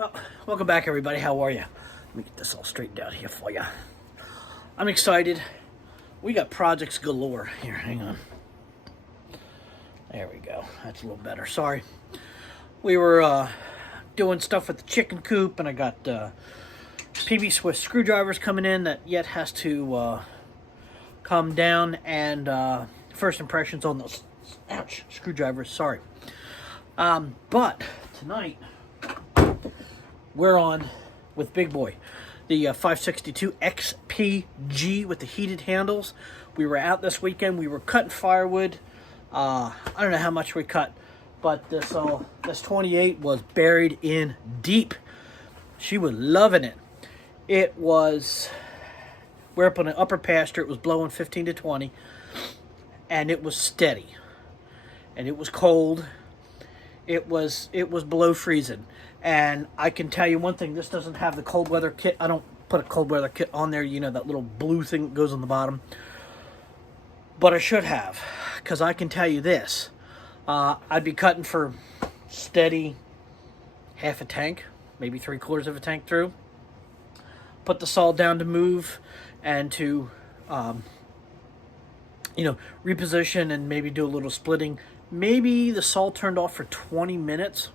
Well, welcome back, everybody. How are you? Let me get this all straightened out here for you. I'm excited. We got projects galore. Here, hang on. There we go. That's a little better. Sorry. We were doing stuff with the chicken coop, and I got PB Swift screwdrivers coming in that yet has to come down, and first impressions on those screwdrivers. Sorry. But tonight we're on with Big Boy, the 562 XPG with the heated handles. We were out this weekend. We were cutting firewood. I don't know how much we cut, but this 28 was buried in deep. She was loving it. It was, we're up on an upper pasture. It was blowing 15 to 20, and it was steady, and it was cold. It was below freezing. And I can tell you one thing, this doesn't have the cold weather kit. I don't put a cold weather kit on there, you know, that little blue thing that goes on the bottom. But I should have, because I can tell you this. I'd be cutting for steady half a tank, maybe 3/4 of a tank through. Put the saw down to move and to, reposition and maybe do a little splitting. Maybe the saw turned off for 20 minutes.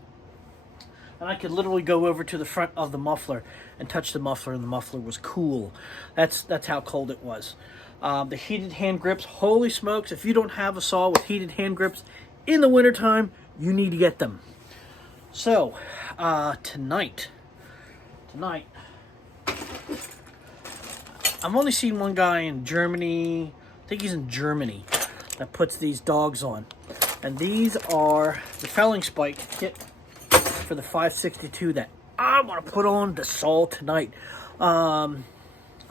And I could literally go over to the front of the muffler and touch the muffler, and the muffler was cool. That's how cold it was. The heated hand grips, holy smokes, if you don't have a saw with heated hand grips in the wintertime, you need to get them. So, tonight, I've only seen one guy in Germany, I think he's in Germany, that puts these dogs on. And these are the felling spike kit for the 562 that I want to put on the saw tonight. I'm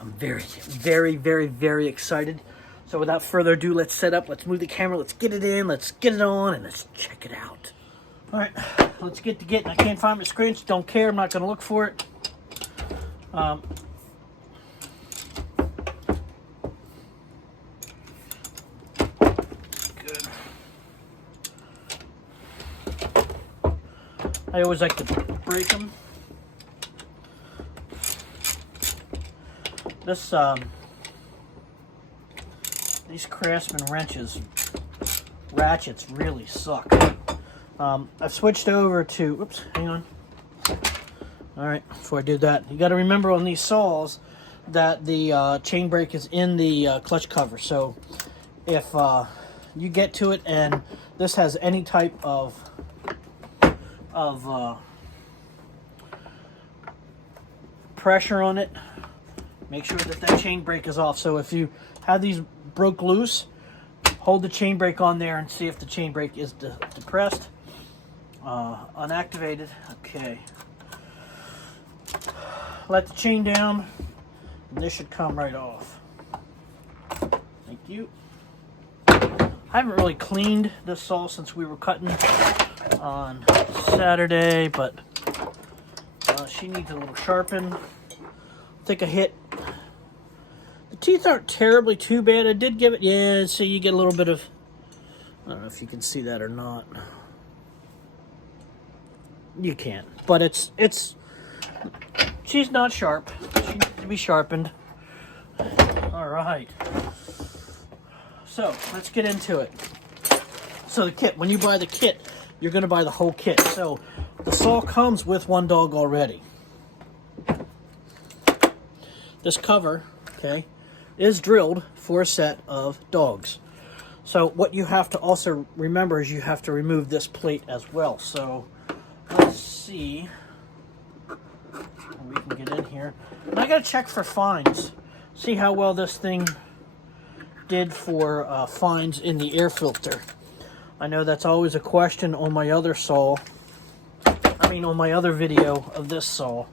very, very, very, very excited. So without further ado, let's set up, let's move the camera, let's get it in, let's get it on, and let's check it out. All right, let's get to getting. I can't find my scrunch, don't care, I'm not going to look for it. I always like to break them. These Craftsman ratchets really suck. I've switched over to, oops, hang on. All right, before I do that, you got to remember on these saws that the chain brake is in the clutch cover. So if you get to it and this has any type of pressure on it, make sure that chain brake is off. So if you have these broke loose, hold the chain brake on there and see if the chain brake is depressed, unactivated. Okay, let the chain down and this should come right off. Thank you. I haven't really cleaned this saw since we were cutting on Saturday, but she needs a little sharpen. Take a hit. The teeth aren't terribly too bad. I did give it, yeah, so you get a little bit of, I don't know if you can see that or not. You can't, but she's not sharp. She needs to be sharpened. All right. So let's get into it. So the kit, when you buy the kit, you're going to buy the whole kit. So the saw comes with one dog already. This cover, okay, is drilled for a set of dogs. So what you have to also remember is you have to remove this plate as well. So let's see if we can get in here. And I got to check for fines. See how well this thing did for fines in the air filter. I know that's always a question on my other saw. On my other video of this saw.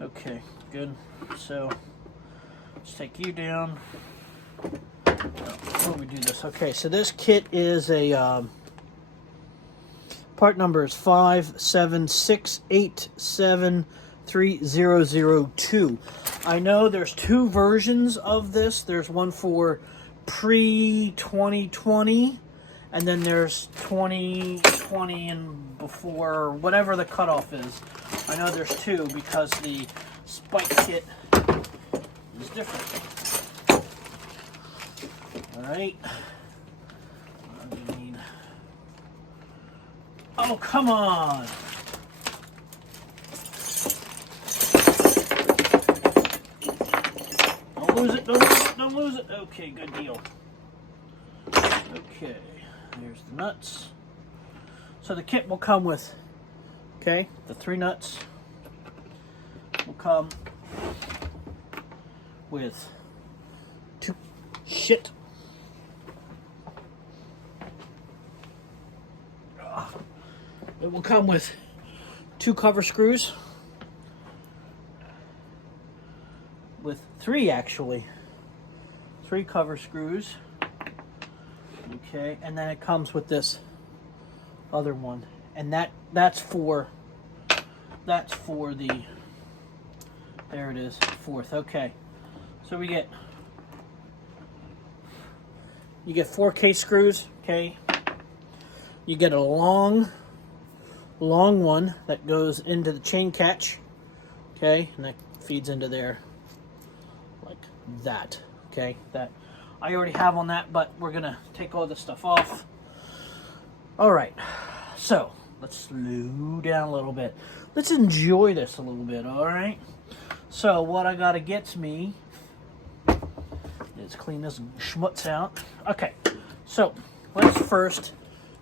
Okay, good. So let's take you down. Before we do this, okay. So this kit is a part number is 576873002. I know there's two versions of this. There's one for pre-2020 And then there's 20, 20, and before, whatever the cutoff is. I know there's 2 because the spike kit is different. Alright. Oh, come on! Don't lose it, don't lose it, don't lose it. Okay, good deal. Okay, there's the nuts. So the kit will come with, okay, the 3 nuts will come with 2, shit. It will come with 2 cover screws, with 3 actually, 3 cover screws. Okay, and then it comes with this other one, and that's for the, there it is, 4th. Okay, so you get 4 case screws. Okay, you get a long one that goes into the chain catch, okay, and that feeds into there like that. Okay, that I already have on that, but we're gonna take all this stuff off. All right, so let's slow down a little bit. Let's enjoy this a little bit. All right, so what I gotta get me is clean this schmutz out. Okay, so let's first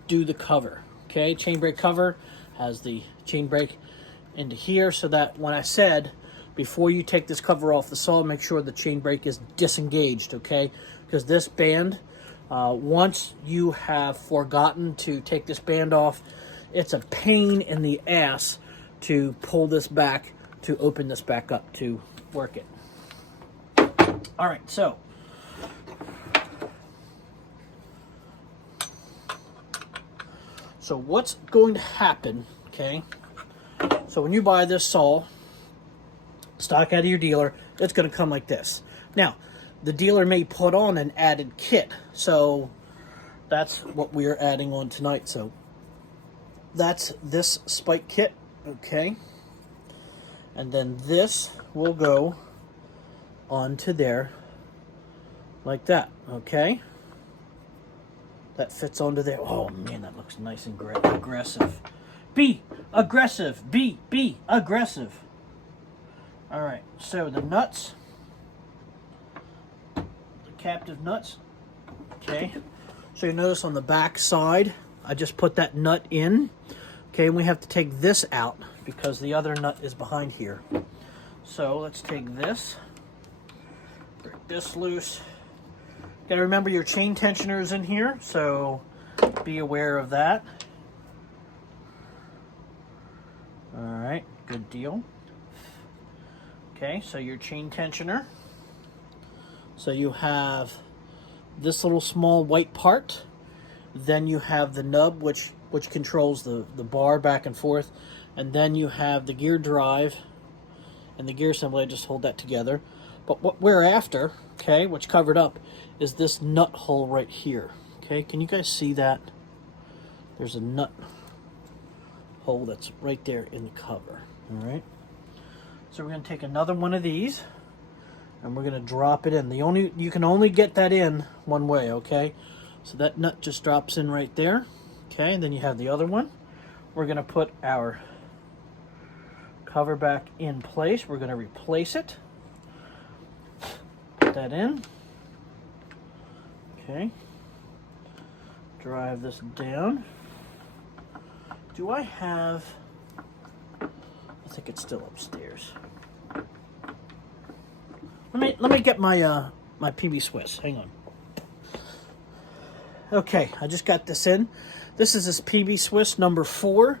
do the cover. Okay, chain brake cover has the chain brake into here, so that when I said before you take this cover off the saw, make sure the chain brake is disengaged, okay? Because this band, once you have forgotten to take this band off, it's a pain in the ass to pull this back, to open this back up, to work it. All right, so what's going to happen, okay? So when you buy this saw, stock out of your dealer, it's going to come like this. Now, the dealer may put on an added kit, so that's what we're adding on tonight. So that's this spike kit, okay? And then this will go onto there like that, okay? That fits onto there. Oh man, that looks nice and aggressive. Be aggressive. Be aggressive. All right, so the nuts, the captive nuts, okay. So you notice on the back side, I just put that nut in, okay, and we have to take this out because the other nut is behind here. So let's take this, break this loose. Gotta remember your chain tensioner is in here, so be aware of that. All right, good deal. Okay, so your chain tensioner. So you have this little small white part. Then you have the nub, which controls the bar back and forth. And then you have the gear drive and the gear assembly. I just hold that together. But what we're after, okay, what's covered up, is this nut hole right here. Okay, can you guys see that? There's a nut hole that's right there in the cover. All right. So we're going to take another one of these, and we're going to drop it in. You can only get that in one way, okay? So that nut just drops in right there, okay? And then you have the other one. We're going to put our cover back in place. We're going to replace it. Put that in. Okay. Drive this down. Do I have... I think it's still upstairs. Let me get my my PB Swiss. Hang on. Okay, I just got this in. This is this PB Swiss number 4.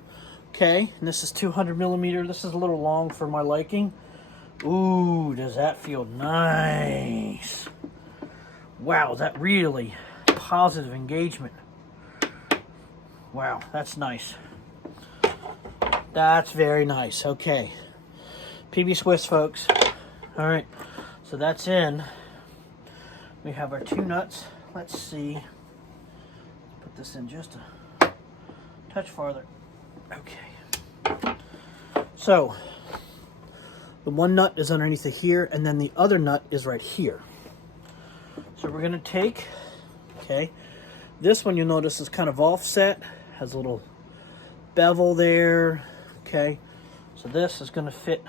Okay, and this is 200 millimeter. This is a little long for my liking. Ooh, does that feel nice? Wow, that really positive engagement. Wow, that's nice. That's very nice. Okay. PB Swiss, folks. All right. So that's in. We have our 2 nuts. Let's see. Put this in just a touch farther. Okay. So the one nut is underneath it here, and then the other nut is right here. So we're gonna take, okay, this one you'll notice is kind of offset, has a little bevel there, okay. So this is gonna fit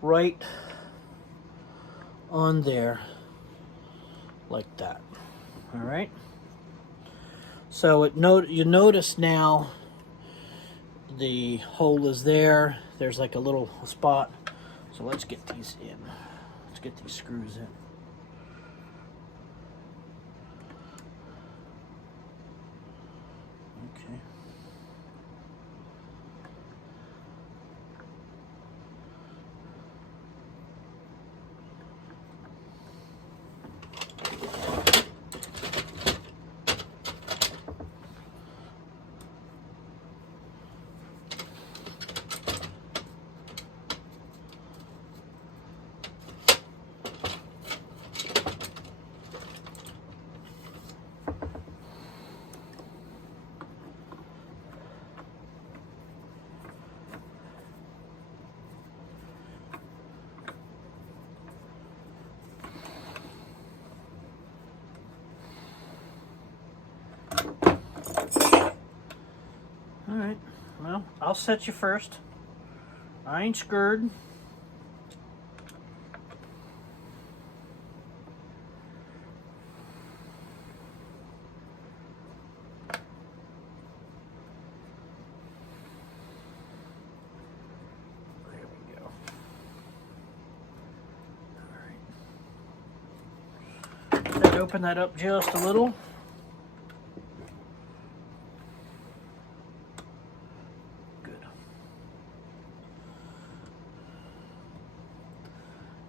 right on there like that. All right. So you notice now the hole is there. There's like a little spot. So let's get these in. Let's get these screws in. Okay. All right, well, I'll set you first. I ain't scared. There we go. All right. Let's open that up just a little.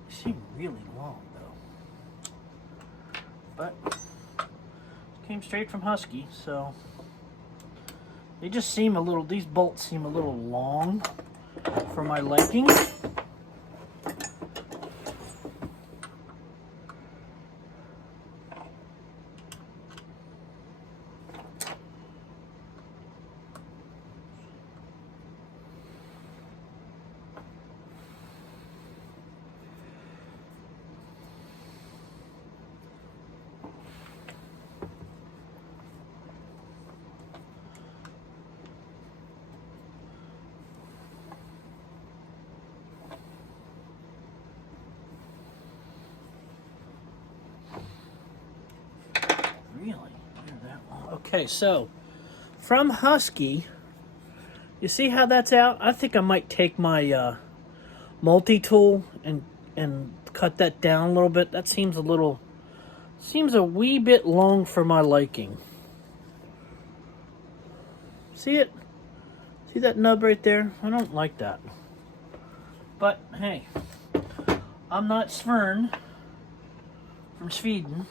Seem really long though, but came straight from Husky, so they just seem a little, these bolts seem a little long for my liking. Really? That long. Okay, so from Husky, you see how that's out? I think I might take my multi-tool and cut that down a little bit. That seems a wee bit long for my liking. See it? See that nub right there? I don't like that. But hey, I'm not Svern from Sweden.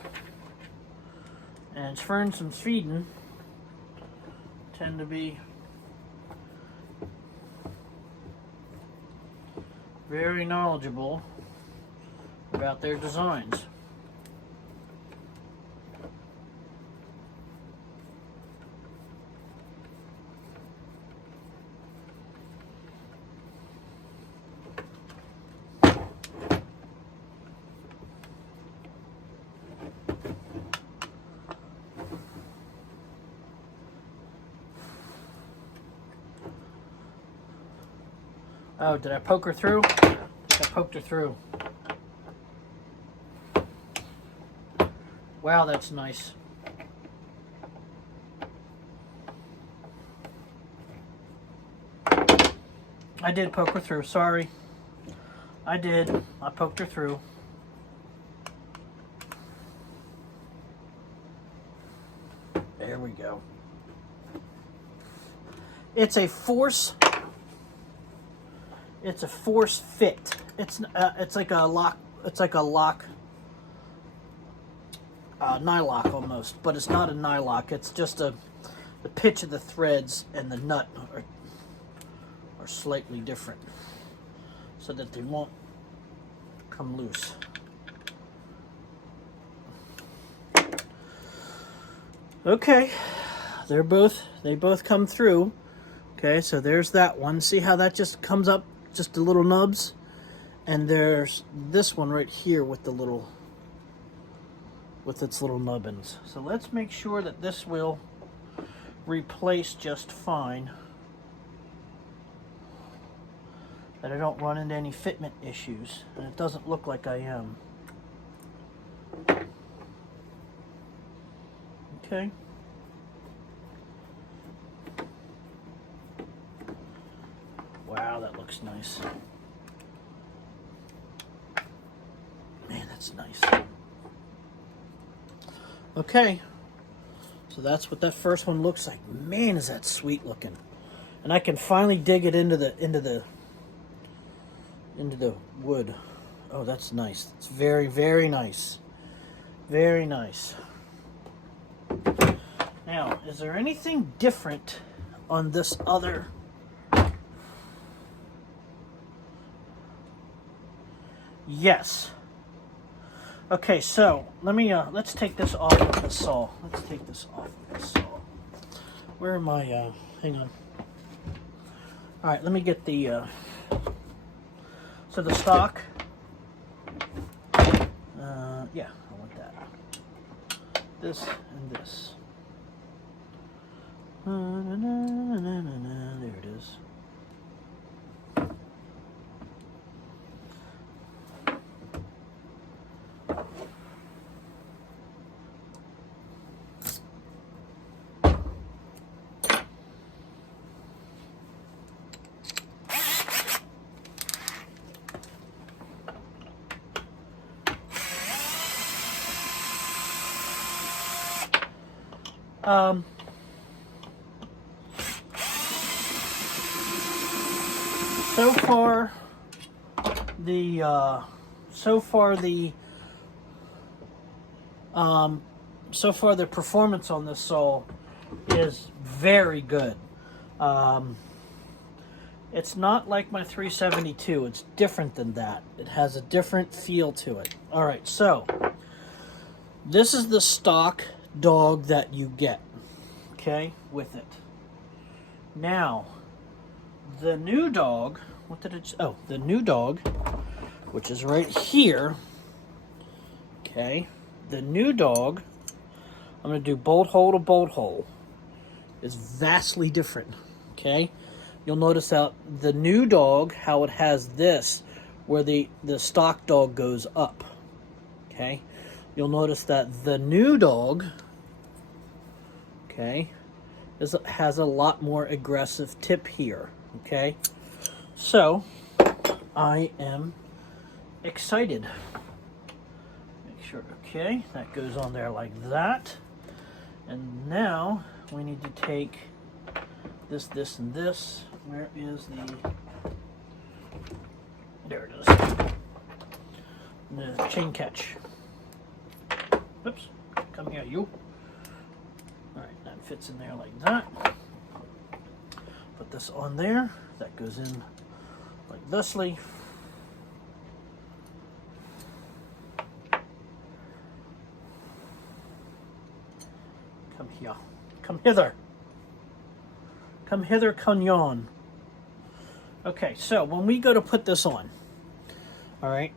And Svern from Sweden tend to be very knowledgeable about their designs. Oh, did I poke her through? I poked her through. Wow, that's nice. I did poke her through, sorry. I did. I poked her through. There we go. It's a force fit. It's like a lock. It's like a lock, nylock almost, but it's not a nylock. It's just the pitch of the threads and the nut are slightly different, so that they won't come loose. Okay, they both come through. Okay, so there's that one. See how that just comes up, just the little nubs? And there's this one right here with its little nubbins. So let's make sure that this will replace just fine. That I don't run into any fitment issues. And it doesn't look like I am. Okay. Wow, that looks nice. Man, that's nice. Okay. So that's what that first one looks like. Man, is that sweet looking. And I can finally dig it into the wood. Oh, that's nice. It's very, very nice. Very nice. Now, is there anything different on this other? Yes. Okay, so let's take this off of the saw. Let's take this off of the saw. Where am I? Hang on. All right, let me get the. So the stock. Yeah, I want that. This and this. There it is. So far the performance on this saw is very good. It's not like my 372. It's different than that. It has a different feel to it. All right, so this is the stock dog that you get, okay, with it. Now, the new dog, the new dog, which is right here, okay, the new dog, I'm going to do bolt hole to bolt hole, is vastly different, okay? You'll notice that the new dog, how it has this, where the stock dog goes up, okay? You'll notice that the new dog, okay, has a lot more aggressive tip here, okay? So, I am excited. Make sure, okay, that goes on there like that. And now, we need to take this, this, and this. Where is there it is. The chain catch. Oops, come here, you. All right, that fits in there like that. Put this on there. That goes in like thusly. Come here. Come hither. Come hither, Cagnon. Okay, so when we go to put this on, all right,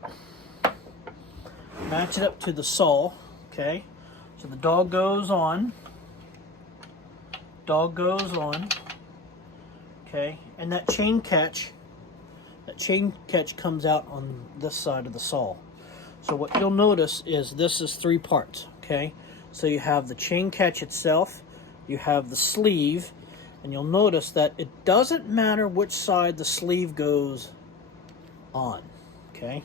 match it up to the saw, okay? So the dog goes on, okay? And that chain catch comes out on this side of the saw. So what you'll notice is this is 3 parts, okay? So you have the chain catch itself, you have the sleeve, and you'll notice that it doesn't matter which side the sleeve goes on, okay?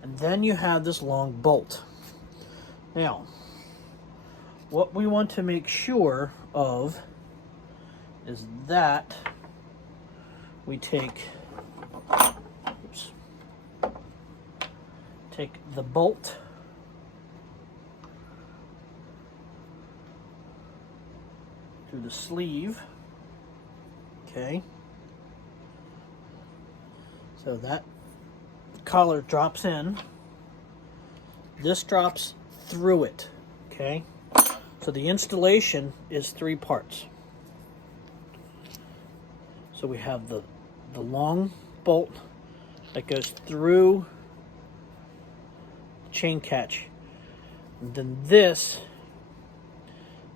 And then you have this long bolt. Now, what we want to make sure of is that we take the bolt through the sleeve, okay? So that collar drops in. This drops through it, okay? So the installation is 3 parts. So we have the long bolt that goes through the chain catch. And then this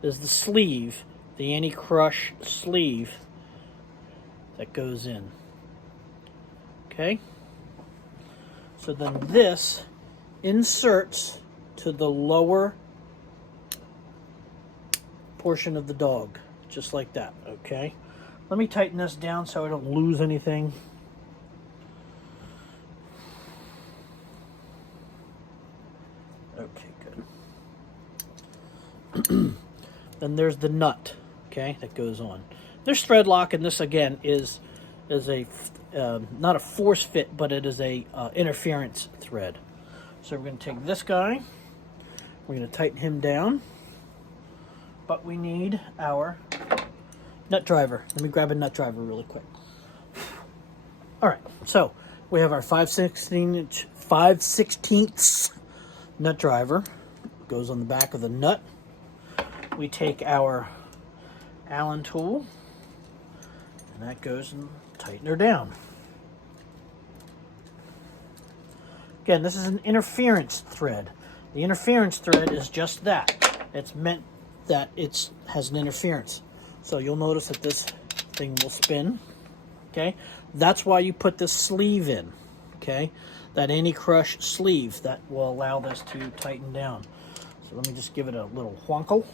is the sleeve, the anti-crush sleeve that goes in. Okay? So then this inserts to the lower portion of the dog, just like that, okay? Let me tighten this down so I don't lose anything. Okay, good. Then there's the nut, okay, that goes on. There's thread lock, and this again is a not a force fit, but it is a interference thread. So we're going to take this guy, we're going to tighten him down, but we need our nut driver. Let me grab a nut driver really quick. All right, so we have our 5/16 nut driver. Goes on the back of the nut. We take our Allen tool, and that goes and tighten her down. Again, this is an interference thread. The interference thread is just that. It's meant that it has an interference. So you'll notice that this thing will spin. Okay, that's why you put this sleeve in. Okay, that anti-crush sleeve that will allow this to tighten down. So let me just give it a little whonkle.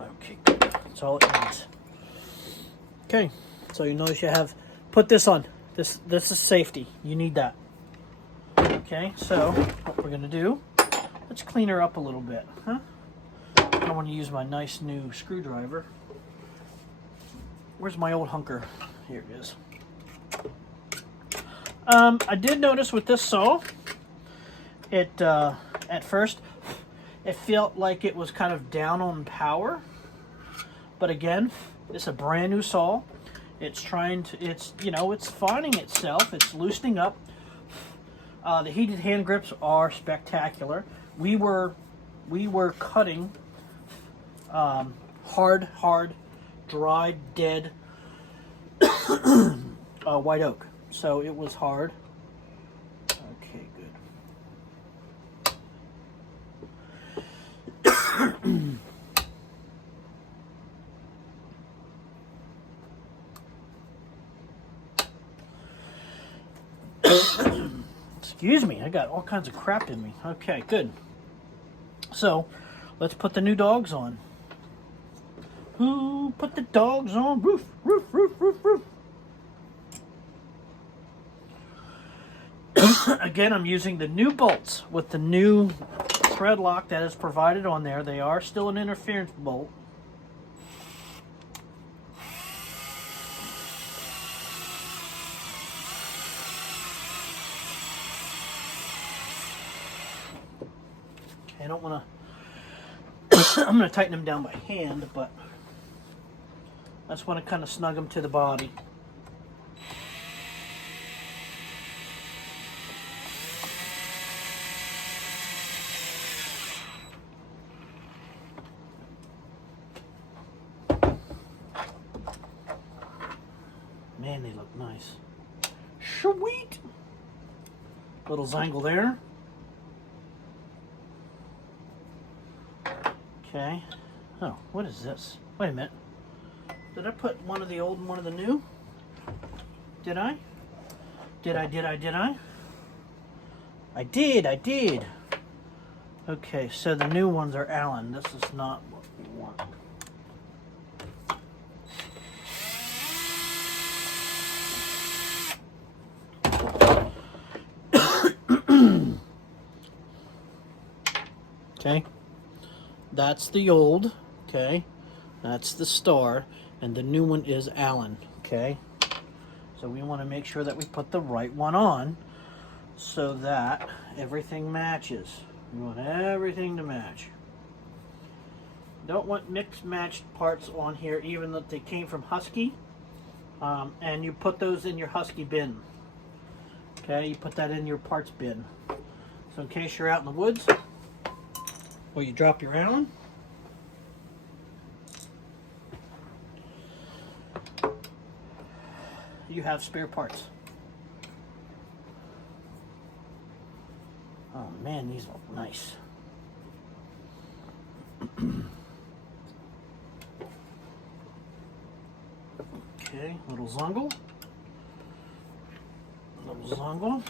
Okay, good. That's all it needs. Okay, so you notice you have put this on. This is safety. You need that. Okay, so what we're gonna do? Let's clean her up a little bit, huh? I want to use my nice new screwdriver. Where's my old hunker? Here it is. I did notice with this saw, it at first it felt like it was kind of down on power, but again, it's a brand new saw. It's trying to, it's finding itself. It's loosening up. The heated hand grips are spectacular. We were cutting hard, dry, dead white oak. So it was hard. Okay, good. Excuse me, I got all kinds of crap in me. Okay, good. So, let's put the new dogs on. Who put the dogs on? Roof, roof, roof, roof, roof. Again, I'm using the new bolts with the new thread lock that is provided on there. They are still an interference bolt. I don't want to, I'm going to tighten them down by hand, but I just want to kind of snug them to the body. Man, they look nice. Sweet! Little zangle there. Okay. Oh, what is this? Wait a minute. Did I put one of the old and one of the new? Did I? Did I? I did. Okay, so the new ones are Allen. This is not what we want. Okay. That's the old, okay? That's the star, and the new one is Allen, okay? So we want to make sure that we put the right one on so that everything matches. We want everything to match. Don't want mixed matched parts on here, even though they came from Husky. And you put those in your Husky bin. Okay, you put that in your parts bin. So in case you're out in the woods, Well, you drop your Allen. You have spare parts. Oh man, these look nice. Okay, little zongle. Little zongle.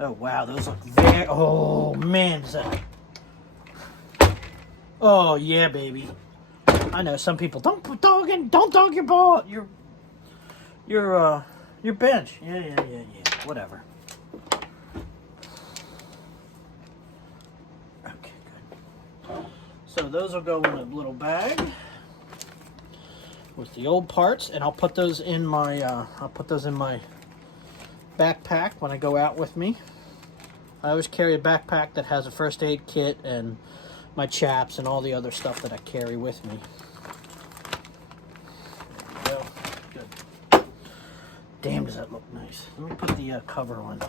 Oh wow, those look very. Oh man, is that? Oh yeah, baby. I know some people don't dog your ball. Your bench. Yeah. Whatever. Okay, good. So those will go in a little bag with the old parts, and I'll put those in my backpack when I go out with me. I always carry a backpack that has a first aid kit and my chaps and all the other stuff that I carry with me. There we go. Good. Damn, does that look nice. Let me put the cover on.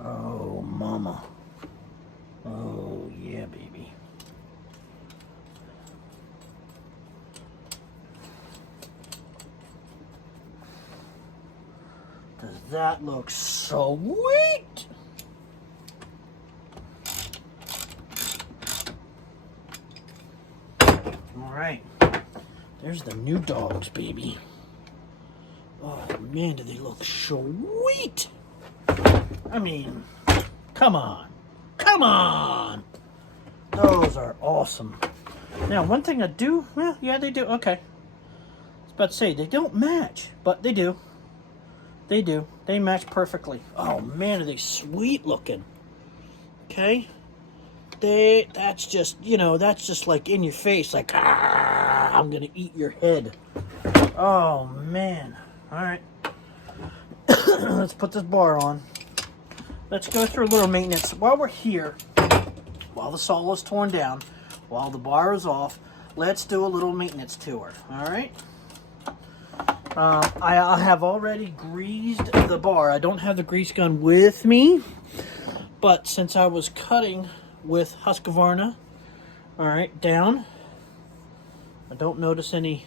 Oh, mama. Oh, yeah, baby. Does that look sweet? All right. There's the new dogs, baby. Oh, man, do they look sweet. I mean, come on. Come on. Those are awesome. Now, one thing I do, well, yeah, they do. Okay. I was about to say, they don't match, but they do. They do. They match perfectly. Oh, man, are they sweet looking. Okay. That's just, you know, that's just like in your face, like, ah, I'm going to eat your head. Oh, man. All right. Let's put this bar on. Let's go through a little maintenance. While we're here, while the saw is torn down, while the bar is off, let's do a little maintenance tour. All right. I have already greased the bar. I don't have the grease gun with me, but since I was cutting with Husqvarna, all right, down, I don't notice any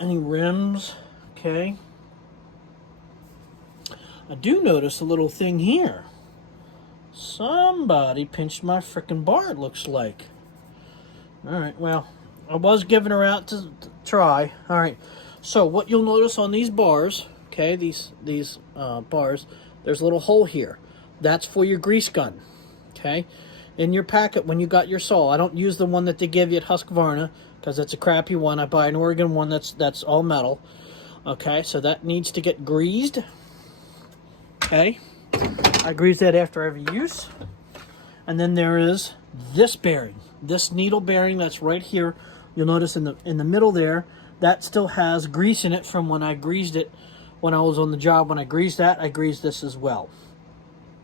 rims. Okay. I do notice a little thing here. Somebody pinched my frickin' bar, it looks like. All right, well, I was giving her out to try. All right, so what you'll notice on these bars, okay, these bars, there's a little hole here. That's for your grease gun, okay? In your packet when you got your saw, I don't use the one that they give you at Husqvarna because it's a crappy one. I buy an Oregon one that's all metal. Okay, so that needs to get greased. Okay, I grease that after every use. And then there is this bearing, this needle bearing that's right here. You'll notice in the middle there, that still has grease in it from when I greased it when I was on the job. When I greased that, I greased this as well.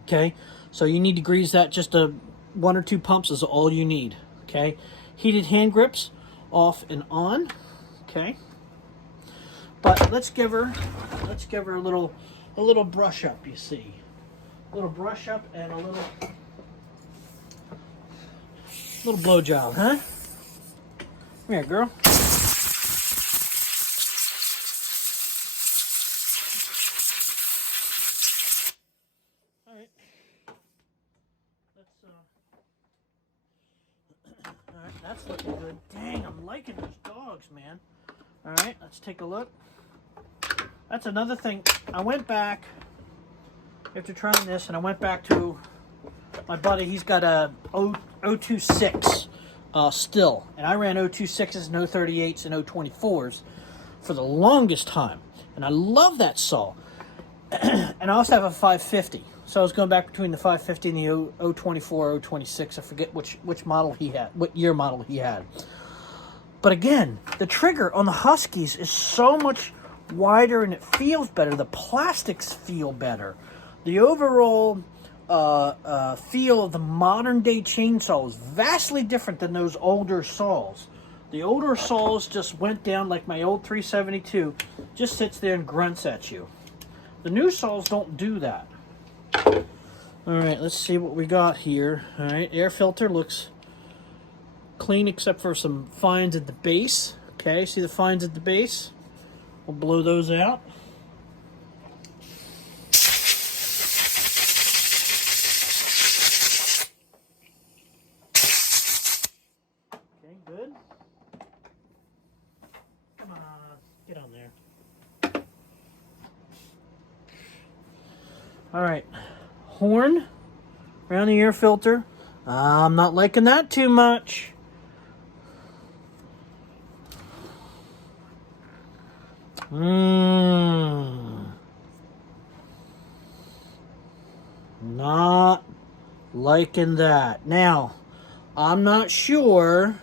Okay, so you need to grease that. Just one or two pumps is all you need. Okay, heated hand grips off and on. Okay, but let's give her a little brush up. You see, a little brush up and a little blow job, huh? Come here, girl. All right. All right, that's looking good. Dang, I'm liking those dogs, man. All right, let's take a look. That's another thing. I went back after trying this, and I went back to my buddy. He's got a 026 still, and I ran 026s and 038s and 024s for the longest time, and I love that saw. And I also have a 550, so I was going back between the 550 and the 024, 026. I forget which model he had, what year model he had. But again, the trigger on the Huskies is so much wider and it feels better. The plastics feel better. The overall feel of the modern day chainsaw is vastly different than those older saws. The older saws just went down like my old 372, just sits there and grunts at you. The new saws don't do that. All right, let's see what we got here. All right, air filter looks clean except for some fines at the base. Okay, see the fines at the base? We'll blow those out. Okay, good. Come on, get on there. All right, horn around the air filter. I'm not liking that too much. Not liking that. Now, I'm not sure.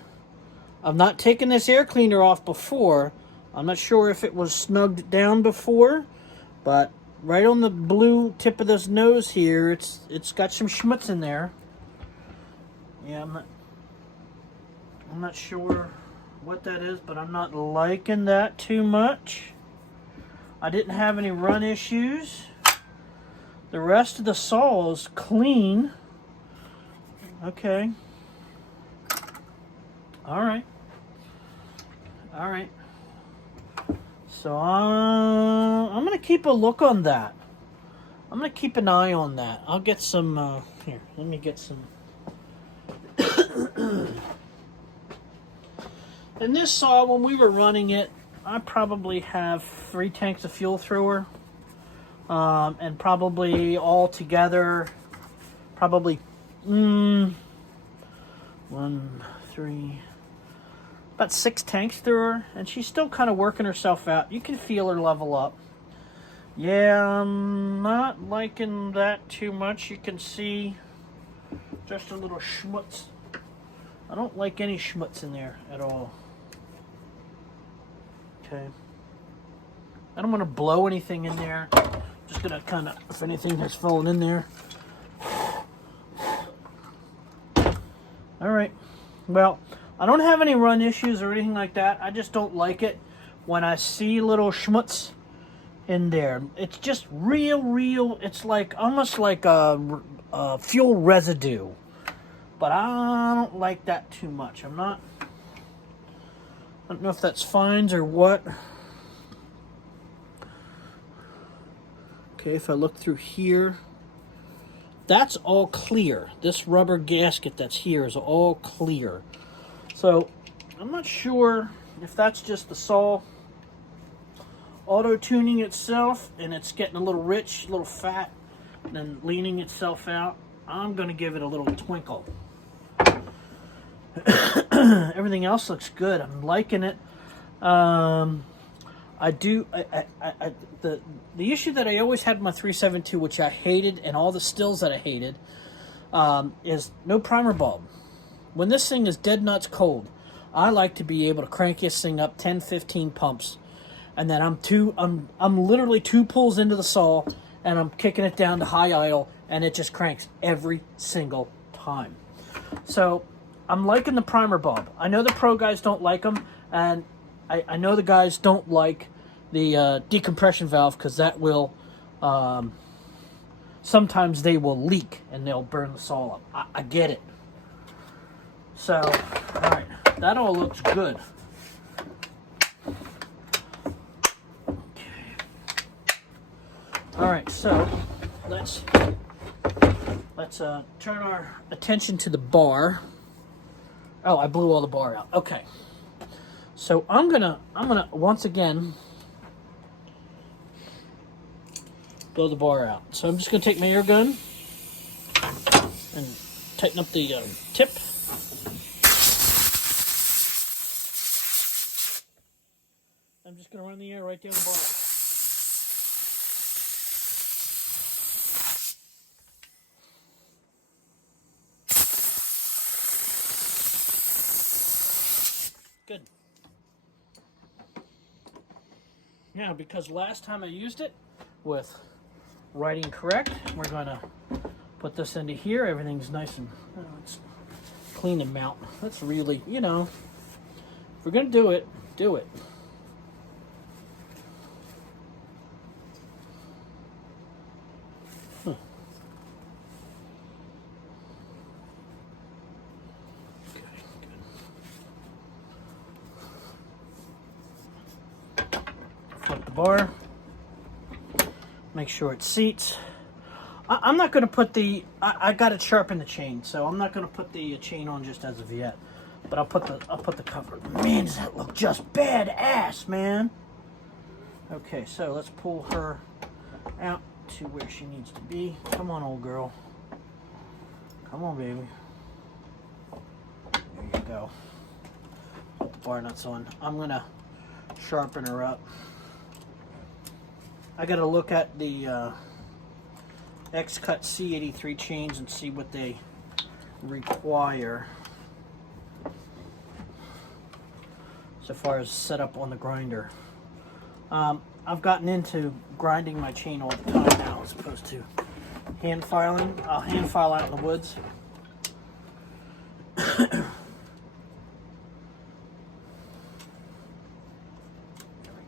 I've not taken this air cleaner off before. I'm not sure if it was snugged down before, but right on the blue tip of this nose here, it's got some schmutz in there. Yeah, I'm not sure what that is, but I'm not liking that too much. I didn't have any run issues. The rest of the saw is clean. Okay. All right. All right. So I'm going to keep a look on that. I'm going to keep an eye on that. I'll get some, here, let me get some. And this saw, when we were running it, I probably have 3 tanks of fuel through her. And probably all together, probably 1, 3, about 6 tanks through her, and she's still kind of working herself out. You can feel her level up. Yeah, I'm not liking that too much. You can see just a little schmutz. I don't like any schmutz in there at all. Okay. I don't want to blow anything in there. Just gonna kind of, if anything has fallen in there. All right. Well, I don't have any run issues or anything like that. I just don't like it when I see little schmutz in there. It's just real. It's like almost like a fuel residue. But I don't like that too much. I don't know if that's fines or what. Okay, if I look through here, that's all clear. This rubber gasket that's here is all clear. So I'm not sure if that's just the saw auto-tuning itself and it's getting a little rich, a little fat, and then leaning itself out. I'm going to give it a little twinkle. Everything else looks good. I'm liking it. The issue that I always had with my 372, which I hated, and all the stills that I hated, is no primer bulb. When this thing is dead nuts cold, I like to be able to crank this thing up 10, 15 pumps, and then I'm literally 2 pulls into the saw, and I'm kicking it down to high idle, and it just cranks every single time. So I'm liking the primer bulb. I know the pro guys don't like them, and I know the guys don't like the decompression valve because that will, sometimes they will leak and they'll burn the saw up. I get it. So, all right, that all looks good. Okay. All right, so let's turn our attention to the bar. Oh, I blew all the bar out. Okay. So I'm gonna once again blow the bar out. So I'm just gonna take my air gun and tighten up the tip. I'm just gonna run the air right down the bar. Good. Now, because last time I used it with writing correct, we're going to put this into here. Everything's nice and it's clean and mount. That's really, if we're going to do it, do it. bar. Make sure it seats. I'm not going to put the... I got to sharpen the chain, so I'm not going to put the chain on just as of yet. But I'll put the cover. Man, does that look just badass, man. Okay, so let's pull her out to where she needs to be. Come on, old girl. Come on, baby. There you go. Put the bar nuts on. I'm going to sharpen her up. I got to look at the X-Cut C83 chains and see what they require so far as setup on the grinder. I've gotten into grinding my chain all the time now as opposed to hand filing. I'll hand file out in the woods. There we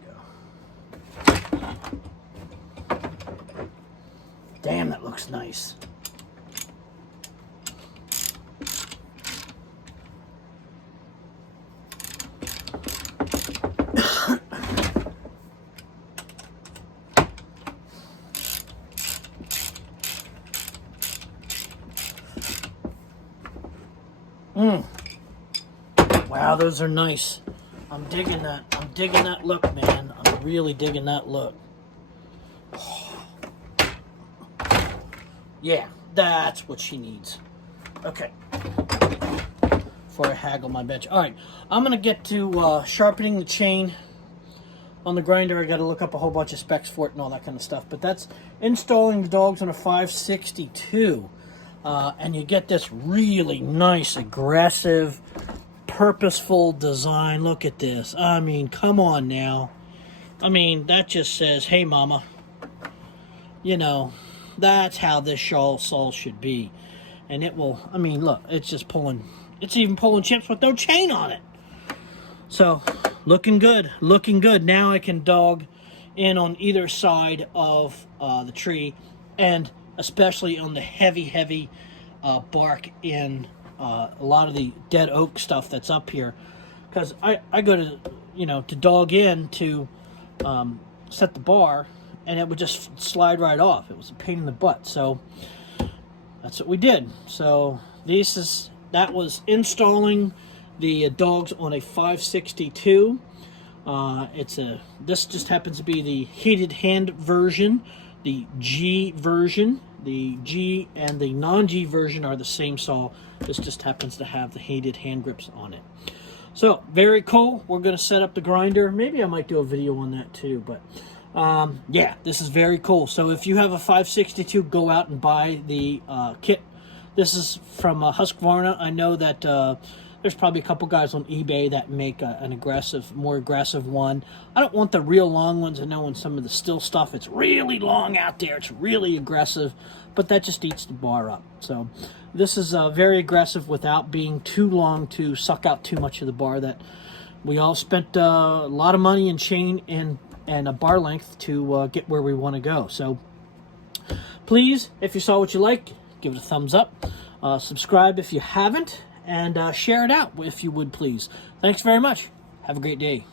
go. Damn, that looks nice. Wow, those are nice. I'm digging that. I'm digging that look, man. I'm really digging that look. Yeah, that's what she needs. Okay. Before I haggle my bench. All right, I'm going to get to sharpening the chain on the grinder. I got to look up a whole bunch of specs for it and all that kind of stuff. But that's installing the dogs on a 562. And you get this really nice, aggressive, purposeful design. Look at this. I mean, come on now. I mean, that just says, hey, mama. You know, that's how this saw should be. And it will, I mean, look, it's just pulling, it's even pulling chips with no chain on it. So, looking good, looking good. Now I can dog in on either side of the tree, and especially on the heavy bark in a lot of the dead oak stuff that's up here. Because I go to, you know, to dog in to set the bar, and it would just slide right off. It was a pain in the butt. So that's what we did. So that was installing the dogs on a 562. This just happens to be the heated hand version, the G version. The G and the non-G version are the same saw. This just happens to have the heated hand grips on it. So, very cool. We're going to set up the grinder. Maybe I might do a video on that too, but yeah, this is very cool. So if you have a 562, go out and buy the kit. This is from Husqvarna. I know that there's probably a couple guys on eBay that make an more aggressive one. I don't want the real long ones. I know in some of the still stuff, it's really long out there. It's really aggressive, but that just eats the bar up. So this is very aggressive without being too long to suck out too much of the bar. That we all spent a lot of money in chain and a bar length to get where we want to go. So please, if you saw what you like, give it a thumbs up. Subscribe if you haven't. And share it out if you would, please. Thanks very much. Have a great day.